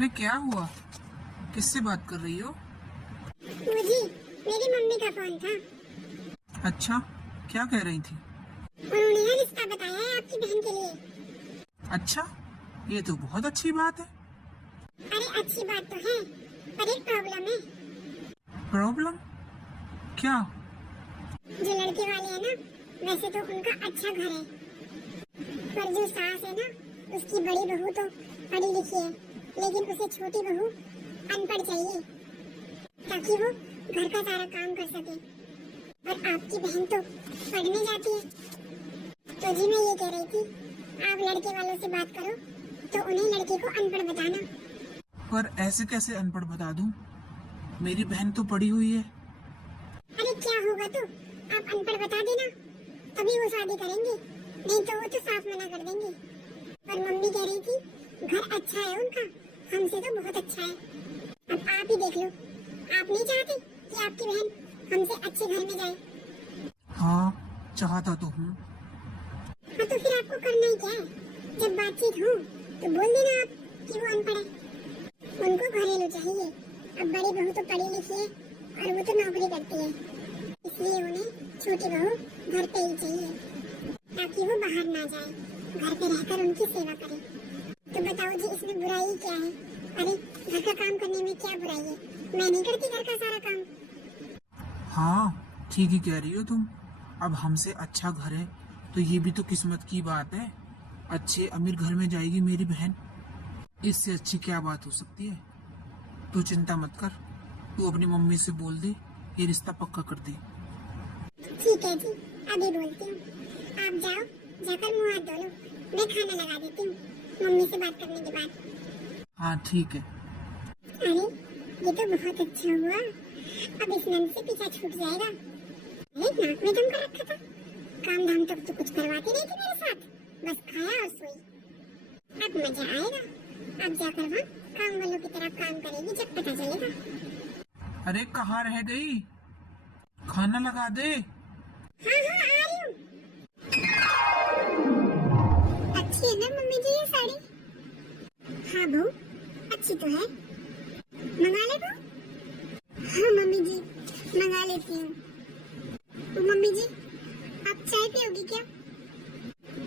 अरे क्या हुआ? किससे बात कर रही हो? जी, मेरी मम्मी का फोन था। अच्छा, क्या कह रही थी? उन्होंने यह रिश्ता बताया है आपकी बहन के लिए। अच्छा, ये तो बहुत अच्छी बात है। अरे अच्छी बात तो है, पर एक प्रॉब्लम है। प्रॉब्लम? क्या? जो लड़के वाले हैं ना, वैसे तो उनका अच्छा घर है, पर जो सास है ना, उसकी बड़ी बहू तो पढ़ी लिखी है, लेकिन उसे छोटी बहू अनपढ़ चाहिए, ताकि वो घर का सारा काम कर सके। और आपकी बहन तो पढ़ने जाती है। तो जी मैं ये कह रही थी, आप लड़के वालों से बात करो तो उन्हें लड़के को अनपढ़ बताना। पर ऐसे कैसे अनपढ़ बता दूं? मेरी बहन तो पढ़ी हुई है। अरे क्या होगा, तो आप अनपढ़ बता देना, तभी वो शादी करेंगे, नहीं तो वो तो साफ मना कर देंगे। और मम्मी कह रही थी घर अच्छा है उनका, हमसे तो बहुत अच्छा है। अब आप ही देख लो, आप नहीं चाहते कि आपकी बहन हमसे अच्छे घर में जाए? हाँ, चाहता तो हूँ। हाँ तो फिर आपको करना ही क्या है? जब बातचीत हो तो बोल देना आप कि वो अनपढ़ है। उनको घरेलू चाहिए। अब बड़ी बहू तो पढ़ी लिखी है और वो तो नौकरी करती है, इसलिए उन्हें छोटी बहू घर पे ही चाहिए, ताकि वो बाहर ना जाए, घर पे रहकर उनकी सेवा करे। तो बताओ जी, इसमें बुराई क्या है? अरे घर का काम करने में क्या बुराई है? मैं नहीं करती घर का सारा काम। हाँ, ठीक ही कह रही हो तुम। अब हमसे अच्छा घर है तो ये भी तो किस्मत की बात है। अच्छे अमीर घर में जाएगी मेरी बहन, इससे अच्छी क्या बात हो सकती है? तू चिंता मत कर, तू अपनी मम्मी से बोल दे, ये रिश्ता पक्का कर दे। ठीक है जी, अभी बोलती हूँ। आप जाओ, जाकर मुंह हाथ धो लो, मैं खाना लगा देती हूँ मम्मी से बात करने के बाद। हाँ ठीक है। अरे ये तो बहुत अच्छा हुआ, अब इस नंद से पीछा छूट जाएगा। अरे नाक में दम कर रखा था, काम धाम तो कुछ करवाती नहीं थी मेरे साथ, बस खाया और सोई। अब मजा आएगा, अब जाकर वहाँ काम वालों की तरह काम करेगी जब पता चलेगा। अरे कहाँ रह गई? खाना लगा दे। हाँ हाँ आ रही हूँ। अच्छी है ना मम्मी जी ये साड़ी? हाँ बहू, अच्छी तो है, मंगा ले बहू। हाँ मम्मी जी, मंगा लेती हूँ। तो मम्मी जी, आप चाय पियोगी क्या?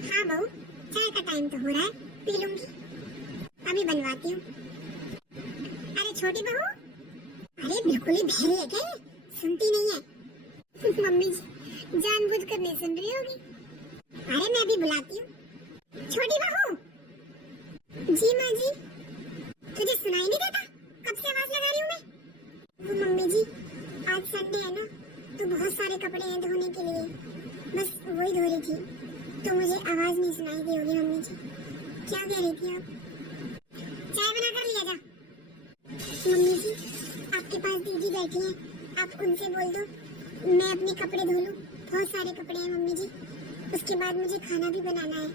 हाँ बहू, चाय का टाइम तो हो रहा है, पी लूंगी, अभी बनवाती हूँ। अरे छोटी बहू, अरे बिल्कुल ही बहरी है क्या, सुनती नहीं है? मम्मी जी जानबूझकर नहीं सुन रही होगी। अरे मैं भी बुलाती हूँ। छोटी बहू। जी माँ जी। तुझे सुनाई नहीं देता? कब से आवाज लगा रही हूँ मैं? वो मम्मी जी, आज संडे है ना, तो बहुत सारे कपड़े हैं धोने के लिए, बस वही धो रही थी, तो मुझे आवाज नहीं सुनाई दी होगी। मम्मी जी क्या कह रही थी आप? चाय बना कर लिया जा। मम्मी जी आपके पास दीदी बैठी हैं, आप उनसे बोल दो मैं अपने कपड़े धो लूं, बहुत सारे कपड़े हैं मम्मी जी, उसके बाद मुझे खाना भी बनाना है।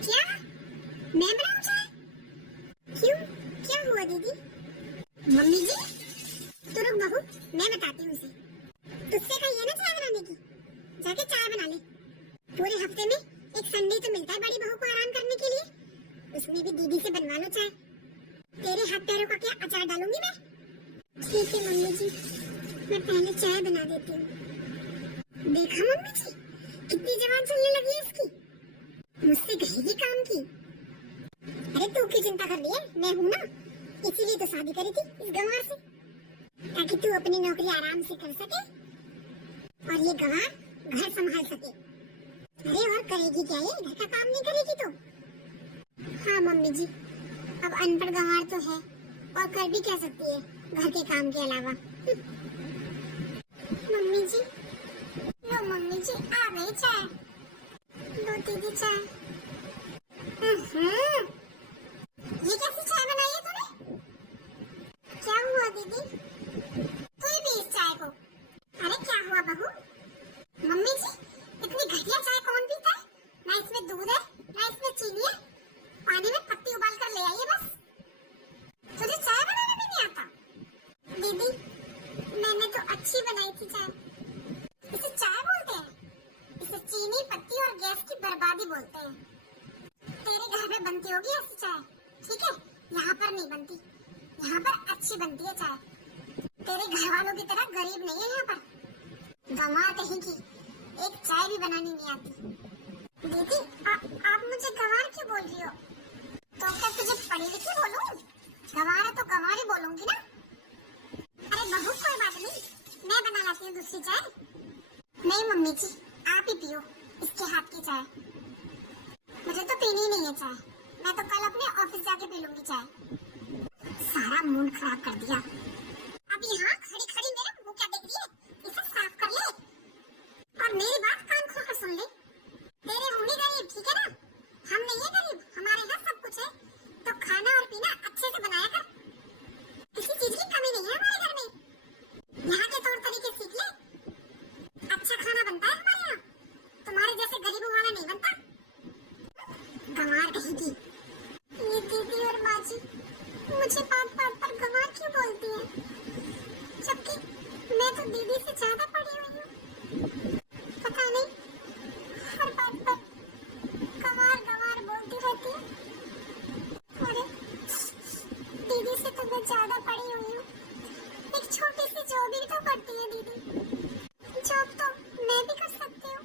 क्या? मैं बनाऊं चाय? क्यों, क्या हुआ दीदी? मम्मी जी तो रुक बहू, मैं बताती हूँ उसे। तुझसे कही है ना चाय बनाने की, जाके चाय बना ले। पूरे हफ्ते में एक संडे तो मिलता है बड़ी बहू को आराम करने के लिए, उसमें भी दीदी से बनवा लो चाय। तेरे हाथ पैरों का क्या अचार डालूंगी मैं? ठीक है मम्मी जी, मैं पहले चाय बना देती हूँ। देखा मम्मी जी, कितनी जवान चलने लगी है इसकी, मुझसे कहेगी काम की। अरे तू की चिंता कर रही है, मैं हूँ ना, इसीलिए तो शादी करी थी इस गंवार से, ताकि तू अपनी नौकरी आराम से कर सके और ये गंवार घर संभाल सके। अरे और करेगी क्या ये, घर का काम नहीं करेगी तो? हाँ मम्मी जी, अब अनपढ़ गंवार तो है और कर भी क्या सकती है घर के काम के अलावा। मम्मी जी, लो मम्मी जी आ गई चाय, लो दीदी चाय। ये कैसी चाय बनाई है तूने? क्या हुआ दीदी, तू ही पी इस चाय को। अरे क्या हुआ बहू? मम्मी जी इतनी घटिया चाय कौन पीता है, ना इसमें दूध है ना इसमें चीनी है, पानी में पत्ती उबाल कर ले आइए बस, तुझे चाय बनाना भी नहीं आता? दीदी मैंने तो अच्छी बनाई थी चाय, इसे चाय बोलते हैं, इसे चीनी पत्ती और गैस की बर्बादी बोलते हैं। तेरे घर में बनती होगी ऐसी चाय, ठीक है, यहाँ पर नहीं बनती, यहाँ पर अच्छी बनती है चाय। तेरे घर वालों की तरह गरीब नहीं है यहाँ पर। गंवार कहीं की, एक चाय भी बनानी नहीं आती। दीदी आप मुझे गंवार क्यों बोल रही हो? तो क्या तुझे पढ़ी लिखी बोलूं? गंवार है तो गंवार ही बोलूंगी ना। अरे बहू कोई बात नहीं, मैं बना लाती हूँ दूसरी चाय। नहीं मम्मी जी, आप ही पियो इसके हाथ की चाय। मुझे तो पीनी ही नहीं है चाय, मैं तो कल अपने ऑफिस जाके पी लूंगी चाय। सारा मूड खराब कर दिया। अब यहाँ खड़ी खड़ी मेरे मुंह क्या देख रही है? इसे साफ कर ले और मेरी बात कान खोल कर सुन ले। तेरे होंगे गरीब, ठीक है ना? हम नहीं है गरीब, हमारे यहाँ सब कुछ है। तो खाना और पीना अच्छे से बनाया कर, किसी चीज की कमी नहीं है हमारे घर में। यहाँ के तौर तरीके सीख ले। अच्छा खाना बनता है हमारे यहाँ, तुम्हारे जैसे गरीबों वाला नहीं बनता। गंवार कहीं की। ये दीदी और माँ जी मुझे बात बात पर गंवार क्यों बोलती है, जबकि मैं तो दीदी से ज्यादा पढ़ी हुई हूँ। पता नहीं हर बात पर गंवार गंवार बोलती रहती है। अरे दीदी से तो मैं ज्यादा पढ़ी हुई हूँ। एक छोटी सी जॉब ही तो करती है दीदी, जॉब तो मैं भी कर सकती हूँ।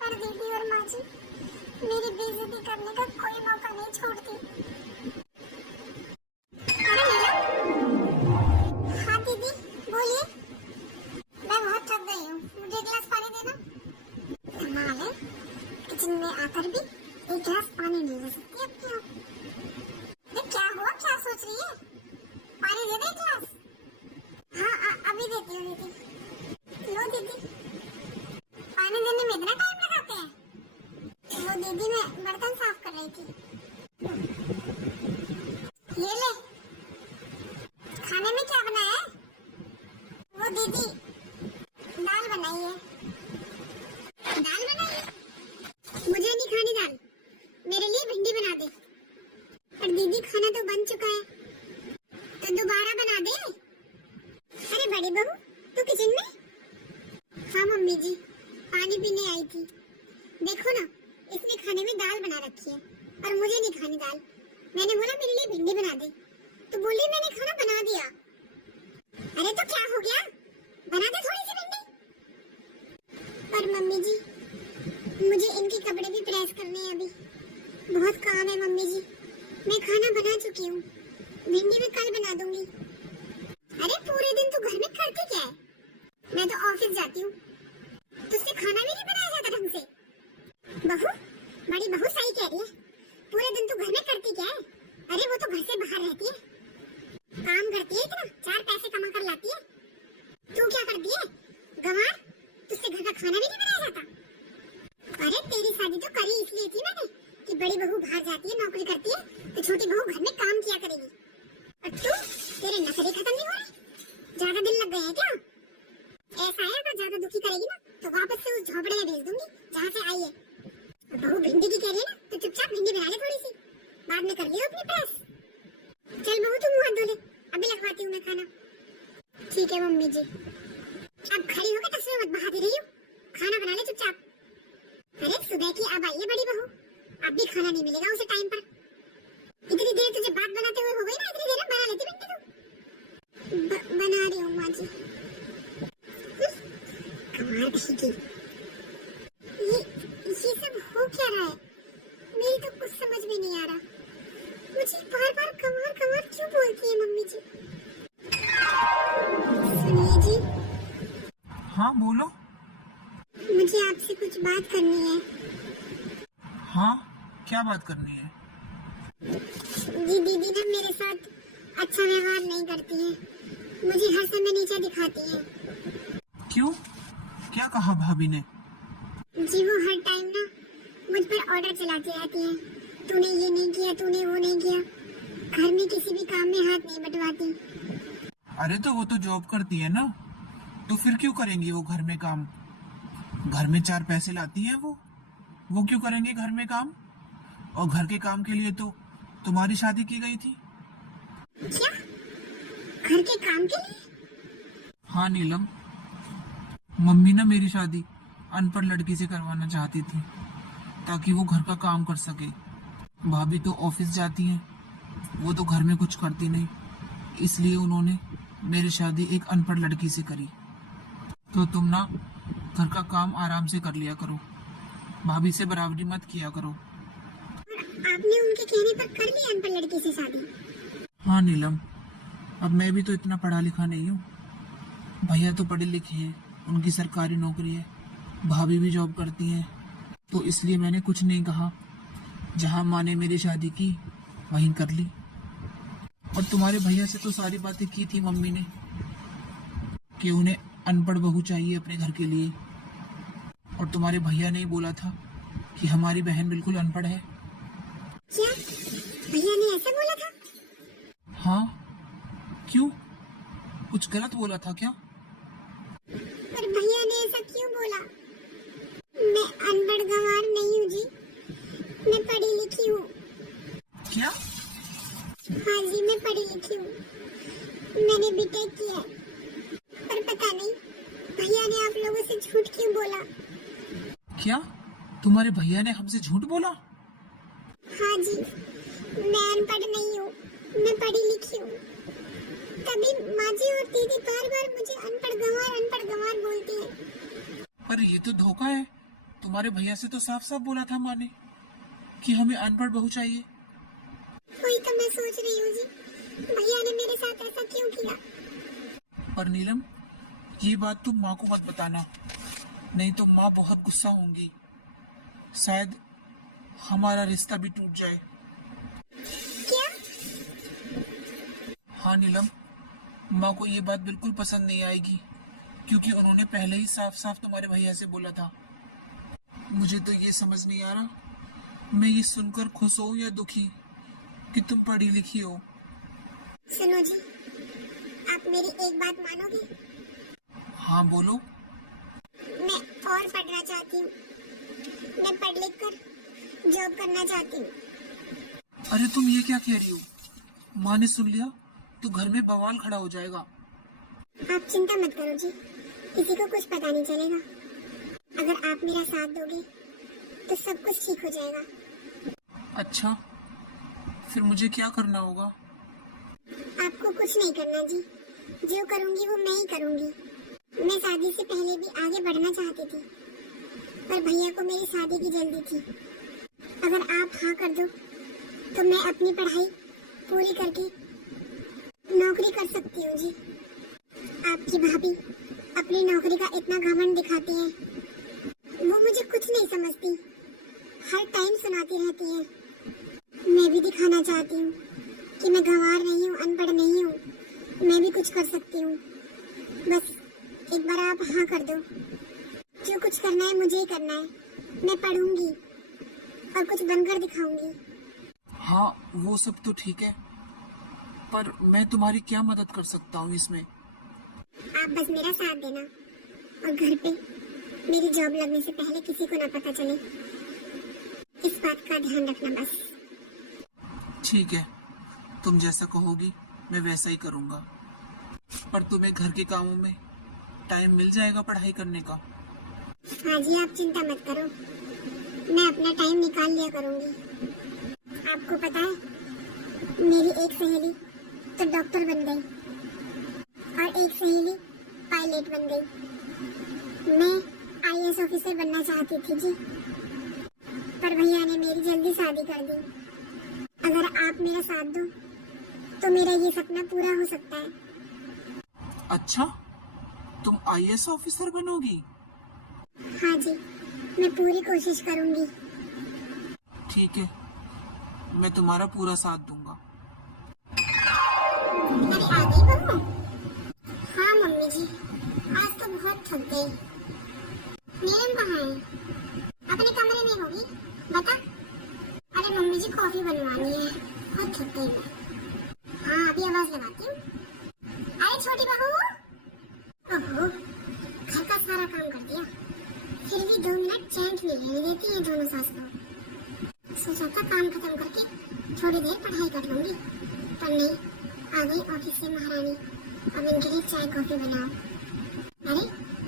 पर दीदी और माँ जी मेरी बेइज्जती करने का कोई मौका नहीं छोड़ती। अरे नीलम। हाँ दीदी बोलिए। मैं बहुत थक गई हूँ, मुझे एक गिलास पानी देना। कमाल है, किचन में आकर भी एक गिलास पानी नहीं दे सकती अपने आप। ये क्या हुआ, क्या सोच रही है? पानी दे दे एक गिलास। हाँ अभी देती हूँ दीदी। लो दीदी, पानी देने में इतना टाइम लगाते हैं? वो दीदी मैं बर्तन साफ कर रही थी। ये ले, खाने में क्या बनाया है? वो दीदी दाल बनाई है। दाल बनाई है? मुझे नहीं खानी दाल, मेरे लिए भिंडी बना दे। पर दीदी खाना तो बन चुका है, तो दोबारा बना दे। अरे बड़ी बहू तू किचन में? हाँ मम्मी जी, पानी पीने आई थी। देखो ना, इसने खाने में दाल बना रखी है और मुझे नहीं खानी दाल। मैंने बोला मेरे लिए भिंडी बना दे, तो बोली मैंने खाना बना दिया। अरे तो क्या हो गया, बना दे थोड़ी सी भिंडी। पर मम्मी जी मुझे इनके कपड़े भी प्रेस करने हैं, अभी बहुत काम है मम्मी जी। मैं खाना बना चुकी हूँ, भिंडी मैं कल बना दूंगी। अरे पूरे दिन तू घर में करती क्या है? मैं तो ऑफिस जाती हूँ, तुझसे खाना भी नहीं बनाया जाता ढंग से। बहू, बड़ी बहू सही कह रही है, पूरे दिन तू घर में करती क्या है? अरे वो तो घर से बाहर रहती है, काम करती है, इतना 4 पैसे कमा कर लाती है। तू क्या करती है गंवार? तुझसे घर का खाना भी नहीं बनाया जाता। अरे तेरी शादी तो करी इसलिए थी मैंने कि बड़ी बहू बाहर जाती है, नौकरी करती है, तो छोटी बहू घर में काम किया करेगी। और तू, तेरे नखरे खत्म नहीं हो रहे? ज्यादा दिल लग गए हैं क्या? ऐसा है, अगर ज्यादा दुखी करेगी ना तो वापस से उस झोपड़े में भेज दूंगी जहाँ से आई है। बहू भिंडी की कह रही है ना, तो चुपचाप भिंडी बना ले थोड़ी सी, बाद में कर लियो अपनी प्रेस। चल बहू तुम मुंह हाथ धो ले, अभी लगवाती हूँ मैं खाना। ठीक है मम्मी जी। अब खड़ी होकर तस्वीर मत बहाती रही हो, खाना बना ले चुपचाप। अरे सुबह की अब आई है बड़ी बहू, अब भी खाना नहीं मिलेगा उसे टाइम पर। इतनी देर तुझे बात बनाते हुए हो गई ना, इतनी देर में बना लेती भिंडी तू। बना रही हूँ माँ जी। कमाल कहीं की। ये सब हो क्या रहा है? मेरी तो कुछ समझ में नहीं आ रहा। मुझे बार बार कमाल कमाल क्यों बोलती है मम्मी जी? सुनिए जी। हाँ बोलो। मुझे आपसे कुछ बात करनी है। हाँ क्या बात करनी है? जी दीदी ना मेरे साथ अच्छा व्यवहार नहीं करती है, मुझे हर समय नीचा दिखाती है। क्यों, क्या कहा भाभी ने? जी वो हर टाइम ना मुझ पर ऑर्डर चलाती रहती है। तूने ये नहीं किया, तूने वो नहीं किया। घर में किसी भी काम में हाथ नहीं बटवाती। अरे तो वो तो जॉब करती है ना, तो फिर क्यों करेंगी वो घर में काम? घर में 4 पैसे लाती है वो क्यों करेंगे घर में काम? और घर के काम के लिए तो तुम्हारी शादी की गई थी। क्या? घर के काम के लिए? हाँ नीलम, मम्मी ना मेरी शादी अनपढ़ लड़की से करवाना चाहती थी ताकि वो घर का काम कर सके। भाभी तो ऑफिस जाती हैं वो तो घर में कुछ करती नहीं, इसलिए उन्होंने मेरी शादी एक अनपढ़ लड़की से करी। तो तुम ना घर का काम आराम से कर लिया करो, भाभी से बराबरी मत किया करो। और आपने उनके कहने पर कर ली अनपढ़ लड़की से शादी? हाँ नीलम, अब मैं भी तो इतना पढ़ा लिखा नहीं हूँ। भैया तो पढ़े लिखे हैं, उनकी सरकारी नौकरी है, भाभी भी जॉब करती हैं, तो इसलिए मैंने कुछ नहीं कहा। जहाँ माँ ने मेरी शादी की वहीं कर ली। और तुम्हारे भैया से तो सारी बातें की थी मम्मी ने कि उन्हें अनपढ़ बहू चाहिए अपने घर के लिए। और तुम्हारे भैया ने ही बोला था कि हमारी बहन बिल्कुल अनपढ़ है। क्या भैया ने ऐसा बोला था? हाँ, क्यों? कुछ गलत बोला था क्या? पर भैया ने ऐसा क्यों बोला? मैं अनपढ़ गंवार नहीं हूँ जी, मैं पढ़ी लिखी हूँ। क्या? हाँ जी, मैं पढ़ी लिखी हूँ, मैंने बीटेक किया है। पर पता नहीं भैया ने आप लोगों से झूठ क्यों बोला। क्या तुम्हारे भैया ने हमसे झूठ बोला? हाँ जी, मैं अनपढ़ नहीं हूँ, मैं पढ़ी लिखी हूँ। तभी माँ जी और दीदी बार बार मुझे अनपढ़ गंवार बोलती है। पर ये तो धोखा है। तुम्हारे भैया से तो साफ साफ बोला था माँ ने कि हमें अनपढ़ बहू चाहिए। वही तो मैं सोच रही हूँ जी, भैया ने मेरे साथ ऐसा क्यों किया। पर नीलम, ये बात तुम माँ को मत बताना, नहीं तो माँ बहुत गुस्सा होंगी। शायद हमारा रिश्ता भी टूट जाए। क्या? हाँ नीलम, माँ को ये बात बिल्कुल पसंद नहीं आएगी, क्योंकि उन्होंने पहले ही साफ साफ तुम्हारे भैया से बोला था। मुझे तो ये समझ नहीं आ रहा, मैं ये सुनकर खुश हूँ या दुखी कि तुम पढ़ी लिखी हो। सुनो जी, आप मेरी एक बात मानोगे? हाँ बोलो। मैं और पढ़ना चाहती हूँ, मैं पढ़ लिख कर जॉब करना चाहती हूँ। अरे तुम ये क्या कह रही हो? माँ ने सुन लिया तो घर में बवाल खड़ा हो जाएगा। आप चिंता मत करो जी, किसी को कुछ पता नहीं चलेगा। अगर आप मेरा साथ दोगे तो सब कुछ ठीक हो जाएगा। अच्छा, फिर मुझे क्या करना होगा? आपको कुछ नहीं करना जी, जो करूँगी वो मैं ही करूँगी। मैं शादी से पहले भी आगे बढ़ना चाहती थी, पर भैया को मेरी शादी की जल्दी थी। अगर आप हाँ कर दो तो मैं अपनी पढ़ाई पूरी करके नौकरी कर सकती हूँ जी। आपकी भाभी अपनी नौकरी का इतना घमंड दिखाती है, वो मुझे कुछ नहीं समझती, हर टाइम सुनाती रहती है। मैं भी दिखाना चाहती हूँ कि मैं गंवार नहीं हूँ, अनपढ़ नहीं हूँ, मैं भी कुछ कर सकती हूँ। बस एक बार आप हाँ कर दो, जो कुछ करना है मुझे ही करना है। मैं पढ़ूंगी और कुछ बनकर दिखाऊंगी। हाँ वो सब तो ठीक है, पर मैं तुम्हारी क्या मदद कर सकता हूँ इसमें? आप बस मेरा साथ देना और घर पे मेरी जॉब लगने से पहले किसी को ना पता चले, इस बात का ध्यान रखना बस। ठीक है, तुम जैसा कहोगी मैं वैसा ही करूँगा। पर तुम्हें घर के कामों में टाइम मिल जाएगा पढ़ाई करने का? हाँ जी, आप चिंता मत करो, मैं अपना टाइम निकाल लिया करूंगी। आपको पता है, मेरी एक सहेली तो डॉक्टर बन गई और एक सहेली पायलट बन गई। मैं आईएएस ऑफिसर बनना चाहती थी जी, पर भैया ने मेरी जल्दी शादी कर दी। अगर आप मेरा साथ दो तो मेरा ये सपना पूरा हो सकता है। अच्छा, तुम आईएएस ऑफिसर बनोगी? हाँ जी, मैं पूरी कोशिश करूंगी। ठीक है, मैं तुम्हारा पूरा साथ दूंगा। अरे आ गई बहू? हाँ मम्मी जी, आज तो बहुत थक गई। नीलम कहाँ है? अपने कमरे में होगी, बता। अरे मम्मी जी, कॉफी बनवानी है, बहुत थक गई मैं। हाँ अभी आवाज लगाती हूँ। अरे छोटी बहू, ओहो, घर का सारा काम कर दिया, फिर भी 2 मिनट चैन नहीं लेने देती है दोनों सास बहू। सोचा था काम खत्म करके थोड़ी देर पढ़ाई कर लूंगी, पर नहीं, आ गई ऑफिस से महारानी। अब इनके लिए चाय कॉफी बनाओ। अरे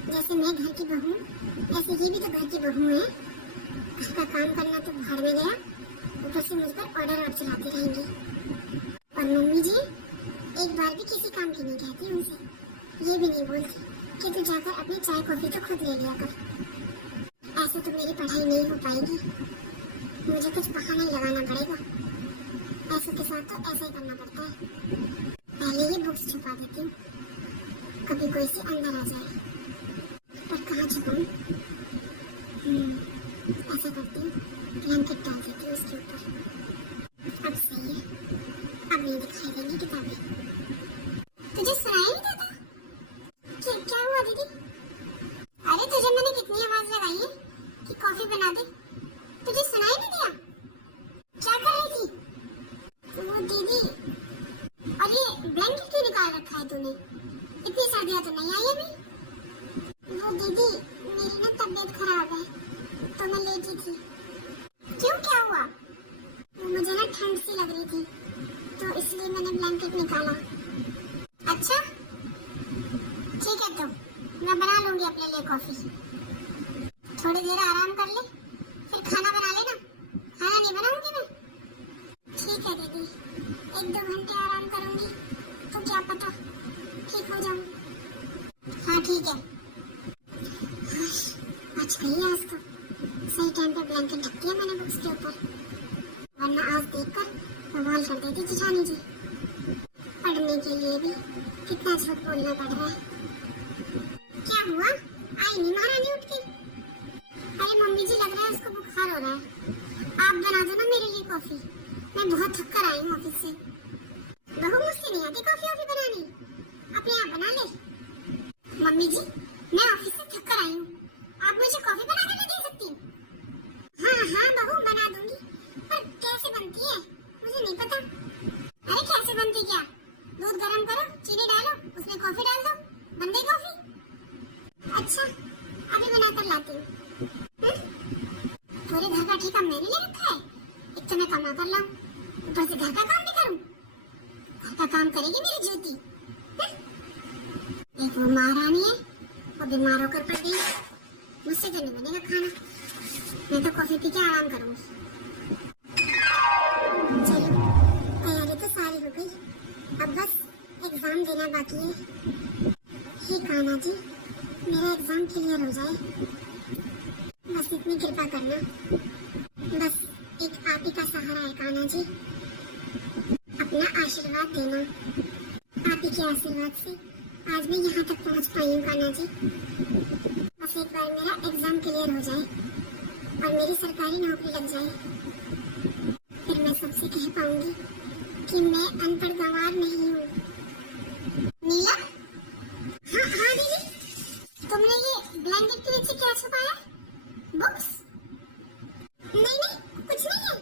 जैसे मैं घर की बहू हूँ, ऐसे ये भी तो घर की बहू है। घर का काम करना तो भाड़ में गया, ऊपर से मुझ पर ऑर्डर और चलाती रहेंगी। और मम्मी जी एक बार भी किसी काम की नहीं कहती उनसे, ये भी नहीं बोलती कि तू जाकर अपनी चाय कॉफी तो खुद ले लिया कर। ऐसे तो मेरी पढ़ाई नहीं हो पाएगी, मुझे कुछ बहाना लगाना पड़ेगा। ऐसों के साथ तो ऐसा ही करना पड़ता है, पहले ही बुक्स छुपा देती हूँ, कभी कोई से अंदर आ जाए। पर कहाँ छुपाऊं? ऐसा करती हूँ, ब्लैंकेट डाल देती हूँ उसके ऊपर। अब सही है, अब नहीं दिखाई देंगी किताबें। तुझे सुनाई नहीं देता? क्या हुआ दीदी? अरे तुझे मैंने कितनी आवाज लगाई है कि कॉफी बना दे, तुझे सुनाई नहीं दिया? क्या कर रही थी? वो दीदी, और ये ब्लैंकेट क्यों निकाल रखा है तूने? इतनी सर्दियाँ तो नहीं आई अभी। वो दीदी, मेरी ना तबीयत खराब है तो मैं लेटी थी। क्यों, क्या हुआ? वो मुझे ना ठंड सी लग रही थी तो इसलिए मैंने ब्लैंकेट निकाला। अच्छा ठीक है, तो मैं बना लूंगी अपने लिए कॉफी। थोड़ी देर आराम कर ले, फिर खाना बना लेना। खाना नहीं बनाऊंगी मैं। ठीक है दीदी, 1-2 घंटे आराम करूंगी तो क्या पता ठीक हो जाऊं। हाँ ठीक है। बच गई आज तो, सही टाइम पे ब्लैंकेट ढक दिया मैंने बुक्स के ऊपर, वरना आज देखकर बवाल कर देती जिठानी जी। पढ़ने के लिए भी कितना झूठ बोलना पड़ रहा है। क्या हुआ? आई नहीं महारानी उठ के? अरे मम्मी जी, लग रहा है उसको बुखार हो रहा है। आप बना दो ना मेरे लिए कॉफी, मैं बहुत थक कर आई हूँ ऑफिस से। बहू, मुझसे नहीं आती कॉफी वॉफी बनानी, अपने आप बना ले। मम्मी जी, मैं ऑफिस से थक कर आई हूँ, आप मुझे कॉफी बना के नहीं दे सकती? हाँ हाँ बहू, बना दूंगी, पर कैसे बनती है मुझे नहीं पता। अरे कैसे बनती क्या? दूध गर्म करो, चीनी डालो, उसमें कॉफी डाल दो, बन गई कॉफी। अच्छा, अभी बना कर लाती हूँ। पूरे घर का ठेका मैंने ले रखा है, एक तो मैं कमा कर लाऊं, ऊपर से घर का काम भी करूं। घर का काम करेगी मेरी ज्योति। एक वो महारानी है, वो बीमार होकर पड़ गई, मुझसे तो नहीं बनेगा खाना, मैं तो कॉफी पी के आराम करूंगी। चलो, तैयारी तो सारी हो गई, अब बस एग्जाम देना बाकी है। हे कान्हा जी, मेरा एग्जाम क्लियर हो जाए, बस इतनी कृपा करना। बस एक आप ही का सहारा है कान्हा जी, अपना आशीर्वाद देना। आप ही के आशीर्वाद से आज मैं यहाँ तक पहुँच पाई हूँ कान्हा जी। बस एक बार मेरा एग्जाम क्लियर हो जाए और मेरी सरकारी नौकरी लग जाए, फिर मैं सबसे कह पाऊंगी कि मैं अनपढ़ गंवार नहीं हूँ। नीला? हाँ हाँ दीदी, तुमने ये ब्लैंकेट के नीचे क्या छुपाया? बुक्स? नहीं नहीं, कुछ नहीं है,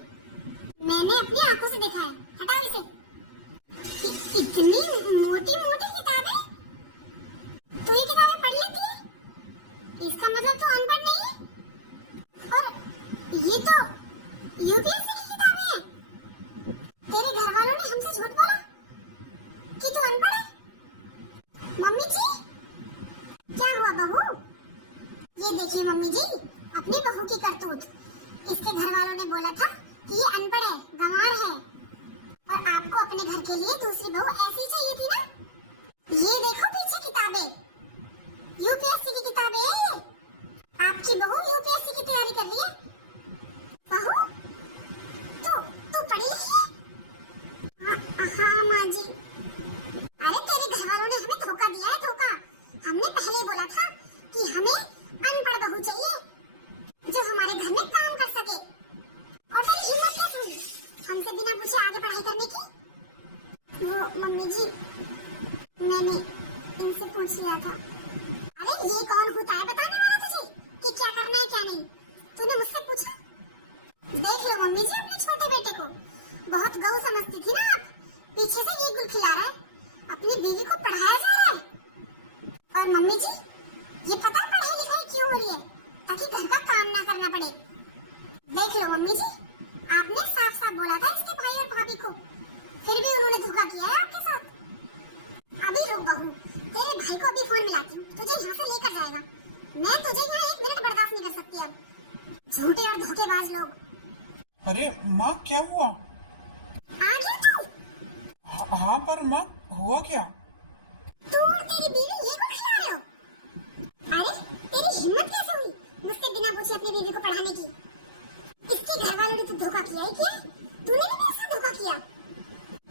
मैंने अपनी आंखों से देखा है, हटाओ इसे। इतनी मोटी मोटी किताबें? तो ये किताबें पढ़ लेती है? इसका मतलब तो अनपढ़ नहीं है। और ये तो यूपीएससी की किताबें हैं। तेरे घर वालों ने हमसे झूठ बोला कि तू अनपढ़ है। मम्मी जी, क्या हुआ बहू? ये देखिए मम्मी जी, अपनी बहू की करतूत। इसके घर वालों ने बोला था कि ये अनपढ़ है, गंवार है, और आपको अपने घर के लिए दूसरी बहू ऐसी चाहिए थी ना। ये देखो पीछे किताबें, यूपीएससी की किताबें हैं ये। आपकी बहू यूपीएससी की तैयारी कर रही है। बहू, तू पढ़ी लिखी है? हाँ माँ जी। अरे तेरे घर वालों ने हमें धोखा दिया है, धोखा। हमने पहले बोला था कि हमें अनपढ़ बहू चाहिए जो हमारे घर में काम कर सके, और तेरी हिम्मत कैसे हुई हमसे बिना पूछे आगे पढ़ाई करने की? वो मम्मी जी, मैंने इनसे पूछ लिया था। अरे ये कौन होता है बताने वाला तुझे कि क्या करना है क्या नहीं? तूने मुझसे पूछा? देख लो मम्मी जी अपने छोटे बेटे को, बहुत गौ समझती थी ना आप, पीछे से ये गुल खिला रहा है, अपनी बीवी को पढ़ाया जा रहा है। और मम्मी जी, ये पता पढ़ाई लिखाई क्यों हो रही है? ताकि घर का काम ना करना पड़े। देख लो मम्मी जी, आपने साफ साफ बोला था इसके भाई और भाभी को, फिर भी उन्होंने धोखा किया है आपके साथ। अभी रुक बहू, तेरे भाई को अभी फोन मिलाती हूँ, तुझे यहाँ से लेकर जाएगा। मैं तुझे यहाँ 1 मिनट बर्दाश्त नहीं कर सकती अब, झूठे और धोखेबाज लोग। अरे माँ, क्या हुआ? आ गया तू? हाँ पर माँ हुआ क्या? तू और तेरी बीवी ये को खिला रहे हो? अरे तेरी हिम्मत कैसे हुई मुझसे बिना पूछे अपनी बीवी को पढ़ाने की? इसके घर वालों ने तो धोखा किया ही किया, तूने भी मेरे साथ धोखा किया।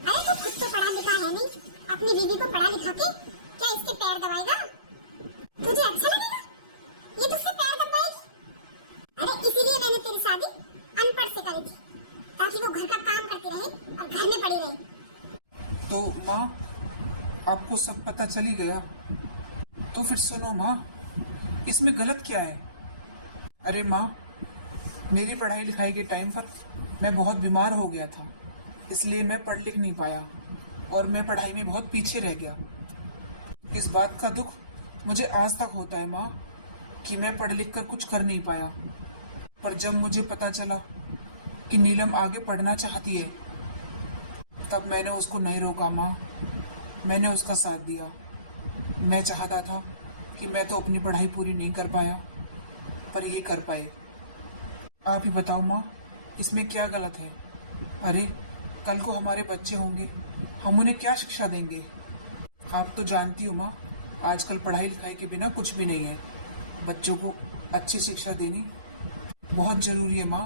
अरे तू खुद तो पढ़ा लिखा है नहीं, अपनी बीवी को पढ़ा लिखा के क्या इसके पैर दबाएगा? तुझे अच्छा लगेगा ये तुझसे पैर दबाएगी? अरे इसीलिए मैंने तेरी शादी अनपढ़ से करी थी, ताकि वो घर का काम करती रहे और घर में पड़ी रहे। तो माँ आपको सब पता चल ही गया, तो फिर सुनो माँ, इसमें गलत क्या है? अरे माँ, मेरी पढ़ाई लिखाई के टाइम पर मैं बहुत बीमार हो गया था, इसलिए मैं पढ़ लिख नहीं पाया और मैं पढ़ाई में बहुत पीछे रह गया। इस बात का दुख मुझे आज तक होता है माँ कि मैं पढ़ लिख कर कुछ कर नहीं पाया। पर जब मुझे पता चला कि नीलम आगे पढ़ना चाहती है, तब मैंने उसको नहीं रोका माँ, मैंने उसका साथ दिया। मैं चाहता था कि मैं तो अपनी पढ़ाई पूरी नहीं कर पाया, पर ये कर पाए। आप ही बताओ माँ, इसमें क्या गलत है? अरे कल को हमारे बच्चे होंगे, हम उन्हें क्या शिक्षा देंगे? आप तो जानती हो माँ, आजकल पढ़ाई लिखाई के बिना कुछ भी नहीं है। बच्चों को अच्छी शिक्षा देनी बहुत जरूरी है माँ।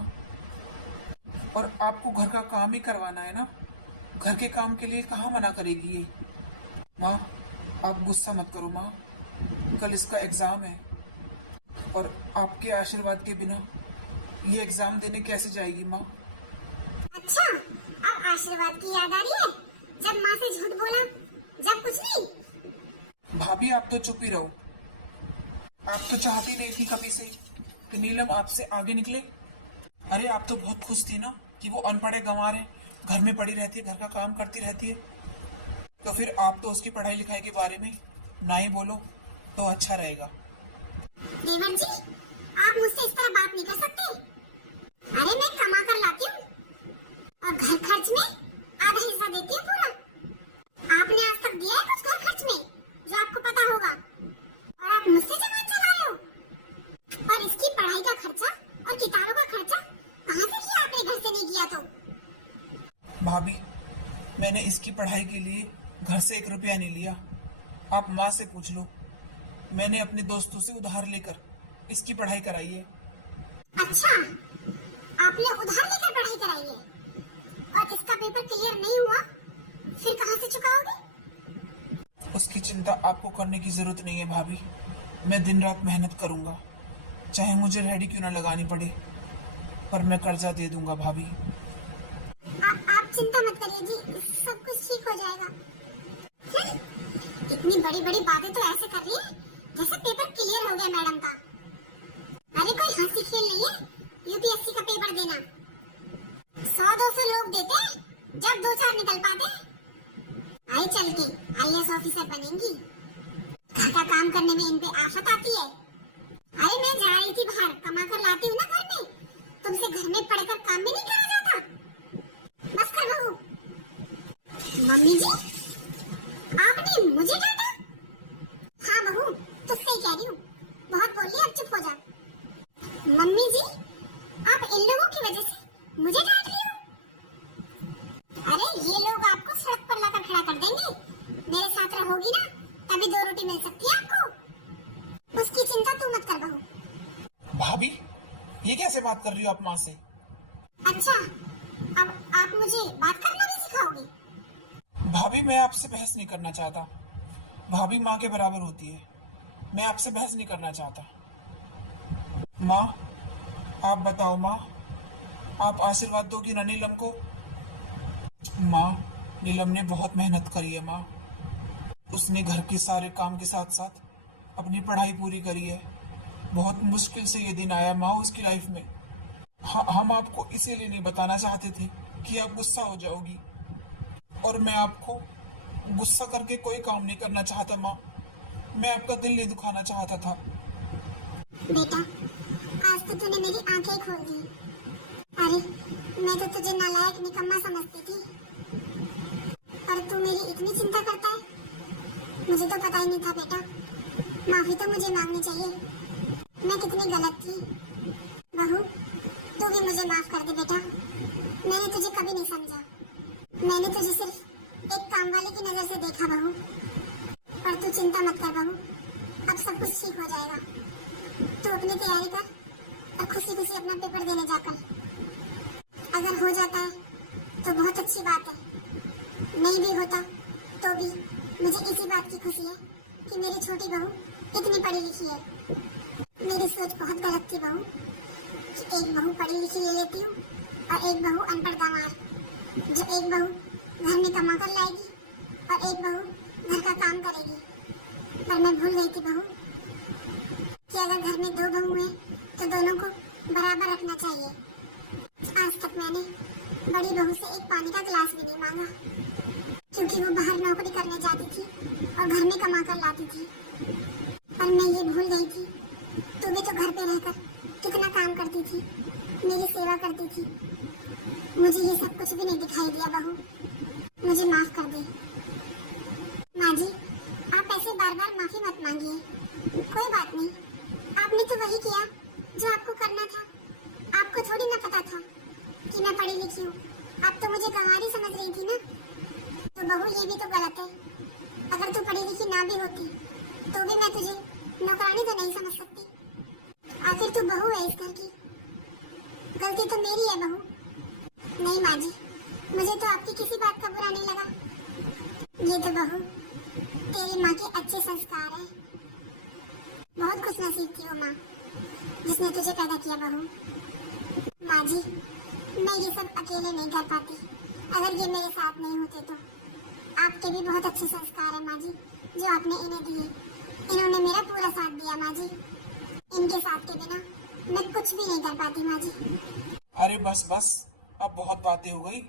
और आपको घर का काम ही करवाना है ना, घर के काम के लिए कहाँ मना करेगी ये? माँ आप गुस्सा मत करो माँ, कल इसका एग्जाम है और आपके आशीर्वाद के बिना ये एग्जाम देने कैसे जाएगी माँ? अच्छा, अब आशीर्वाद की याद आ रही है? जब माँ से झूठ बोला, जब कुछ नहीं। भाभी आप तो चुप ही रहो। आप तो चाहती नहीं थी कभी से कि नीलम आपसे आगे निकले। अरे आप तो बहुत खुश थी ना कि वो अनपढ़े गंवार है, घर में पड़ी रहती है, घर का काम करती रहती है। तो फिर आप तो उसकी पढ़ाई लिखाई के बारे में ना ही बोलो तो अच्छा रहेगा। देवर जी, आप मुझसे इस तरह बात नहीं कर सकते। अरे मैं कमा कर लाती हूँ और घर खर्च में आधा हिस्सा देती हूँ पूरा। आपने आज तक दिया है कुछ घर खर्च में जो आपको पता होगा? और आप मुझसे जबान चला रहे हो? और इसकी पढ़ाई का खर्चा और किताबों का खर्चा कहाँ से किया आपने, घर से नहीं किया तो? भाभी मैंने इसकी पढ़ाई के लिए घर से 1 रुपया नहीं लिया, आप माँ से पूछ लो। मैंने अपने दोस्तों से उधार लेकर इसकी पढ़ाई कराई है। अच्छा, आपने उधार लेकर पढ़ाई कराई है और इसका पेपर क्लियर नहीं हुआ, फिर कहाँ से चुकाओगे? उसकी चिंता आपको करने की जरूरत नहीं है भाभी, मैं दिन रात मेहनत करूंगा, चाहे मुझे रेहड़ी क्यों ना लगानी पड़े, पर मैं कर्जा दे दूंगा भाभी। आप चिंता मत करिए जी, सब कुछ ठीक हो जाएगा। इतनी बड़ी बड़ी बातें तो ऐसे कर रही है जैसे पेपर क्लियर हो गया मैडम का। अरे कोई हंसी खेल नहीं है यूपीएससी का पेपर देना। 100-200 लोग देते हैं, जब 2-4 निकल पाते हैं। आई चल के आईएएस ऑफिसर बनेंगी। घर का काम करने में इन पे आफत आती है। अरे मैं जा रही थी बाहर, कमा कर लाती हूँ ना घर में, तुमसे घर में पढ़कर काम भी नहीं करा जाता। बस कर बहू। मम्मी जी, आपने मुझे डांटा? हाँ बहू, तुझसे ही कह रही हूँ, बहुत बोल लिया, अब चुप हो जा। मम्मी जी, आप इन लोगों की वजह से मुझे डांट रही हो? अरे ये लोग आपको सड़क पर लाकर खड़ा कर देंगे, मेरे साथ रहोगी ना तभी 2 रोटी मिल सकती है आपको। उसकी चिंता तू मत कर बहू। भाभी ये कैसे बात कर रही हो आप माँ से? अच्छा, अब आप मुझे बात करना भी सिखाओगे? भाभी मैं आपसे बहस नहीं करना चाहता, भाभी माँ के बराबर होती है, मैं आपसे बहस नहीं करना चाहता। माँ आप बताओ माँ, आप आशीर्वाद दोगी ना नीलम को? माँ नीलम ने बहुत मेहनत करी है माँ, उसने घर के सारे काम के साथ साथ अपनी पढ़ाई पूरी करी है। बहुत मुश्किल से ये दिन आया माँ उसकी लाइफ में। हम आपको इसीलिए नहीं बताना चाहते थे कि आप गुस्सा हो जाओगी, और मैं आपको गुस्सा करके कोई काम नहीं करना चाहता माँ, मैं आपका दिल नहीं दुखाना चाहता था। बेटा, आज तो तूने मेरी आंखें खोल दी। अरे मैं तो तुझे नालायक निकम्मा समझती थी, और तू मेरी इतनी चिंता करता है, मुझे तो पता ही नहीं था बेटा। माफी तो मुझे मांगनी चाहिए, मैं कितनी गलत थी। बहू तू भी मुझे माफ कर दे बेटा, मैंने तुझे कभी नहीं समझा, मैंने तुझे सिर्फ एक काम वाले की नजर से देखा बहू, पर तू चिंता मत कर बहू, अब सब कुछ ठीक हो जाएगा। तू अपनी तैयारी कर और खुशी खुशी अपना पेपर देने जाकर। अगर हो जाता है तो बहुत अच्छी बात है, नहीं भी होता तो भी मुझे इसी बात की खुशी है कि मेरी छोटी बहू इतनी पढ़ी लिखी है। मेरी सोच बहुत गलत थी बहू कि एक बहू पढ़ी लिखी ले लेती हूँ और एक बहू अनपढ़ गंवार, जो एक बहू घर में कमा कर लाएगी और एक बहू घर का काम करेगी। पर मैं भूल गई थी बहू कि अगर घर में दो बहू हैं तो दोनों को बराबर रखना चाहिए। आज तक मैंने बड़ी बहू से एक पानी का गिलास भी नहीं मांगा, क्योंकि वो बाहर नौकरी करने जाती थी और घर में कमा कर लाती थी। पर मैं ये भूल गई थी, तू भी तो घर पे रहकर कितना काम करती थी, मेरी सेवा करती थी। मुझे ये सब कुछ भी नहीं दिखाई दिया बहू, मुझे माफ कर दे। माँ जी, आप ऐसे बार बार माफी मत मांगिए, कोई बात नहीं। आपने तो वही किया जो आपको करना था। आपको थोड़ी ना पता था कि मैं पढ़ी लिखी हूँ, आप तो मुझे गंवारी समझ रही थी ना। तो बहू ये भी तो गलत है, अगर तू पढ़ी लिखी ना भी होती तो भी मैं तुझे नौकरानी तो नहीं समझ सकती। आखिर तू बहू है इस घर की, गलती तो मेरी है बहू। नहीं माँ जी, मुझे तो आपकी किसी बात का बुरा नहीं लगा। ये तो बहू तेरी माँ के अच्छे संस्कार हैं। बहुत खुश नसीब थी वो माँ जिसने तुझे पैदा किया बहू। माँ जी, मैं ये सब अकेले नहीं कर पाती, अगर ये मेरे साथ नहीं होते तो। आपके भी बहुत अच्छे संस्कार है माँ जी जो आपने इन्हें दिए। इन्होंने मेरा पूरा साथ दिया माँ जी। इनके साथ के बिना मैं कुछ भी नहीं कर पाती माँ जी। अरे बस बस, अब बहुत बातें हो गई।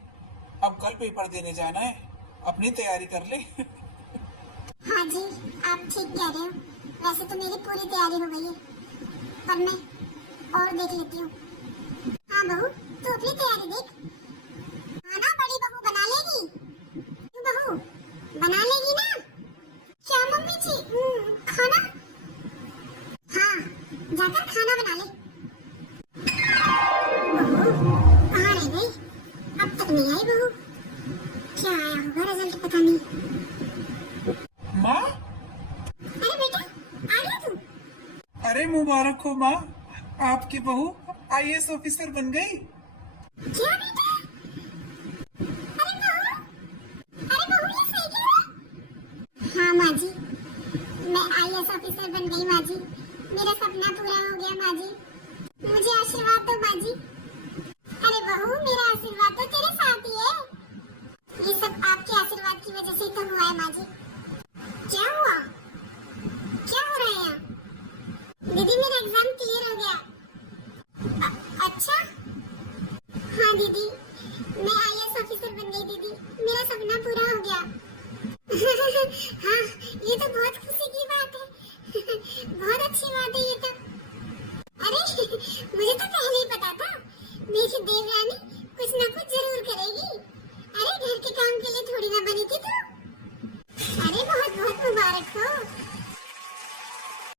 अब कल पेपर देने जाना है, अपनी तैयारी कर ले। हाँ जी, आप ठीक कह रहे हो। वैसे तो मेरी पूरी तैयारी हो गई है, पर मैं और देख लेती हूँ। हाँ बहू, तू अपनी तैयारी देख। खाना बड़ी बहू बना लेगी। तू बहू बना लेगी ना? क्या मम्मी जी? खाना? हाँ, जाकर खाना बना ले। बहू कहाँ रह गई? अब तक नहीं आई बहू। क्या आया होगा रिजल्ट पता नहीं। माँ, अरे बेटा, आ गया तू? अरे मुबारक हो माँ, आपकी बहू IAS ऑफिसर बन गई। क्या बेटा? अरे बहू ये सही कह रहा है। हाँ माँ जी, मैं IAS ऑफिसर बन गई माँ जी। मेरा सपना पूरा हो गया माँ जी। मुझे आशीर्वाद दो माँ जी। अरे बहू, मेरा आशीर्वाद तो तेरे साथ ही है। ये सब आपके आशीर्वाद की वजह से ही तो हुआ है माँ जी। क्या